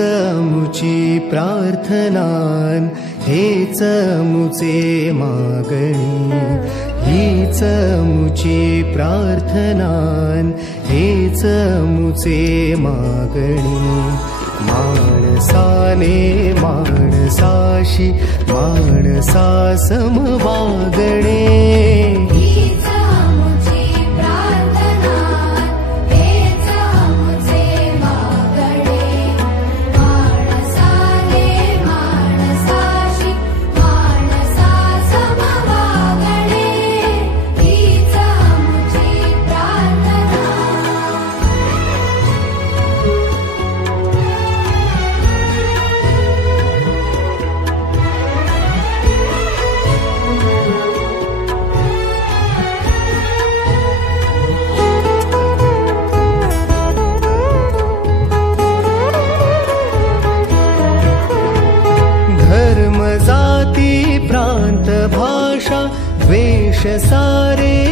मुची प्रार्थनान, हेच मुचे मागणी, हीच मुची प्रार्थनान, हेच मुचे मागणी. माणसाने माणसाशी माणसा समवागणे, जाती प्रांत भाषा द्वेष सारे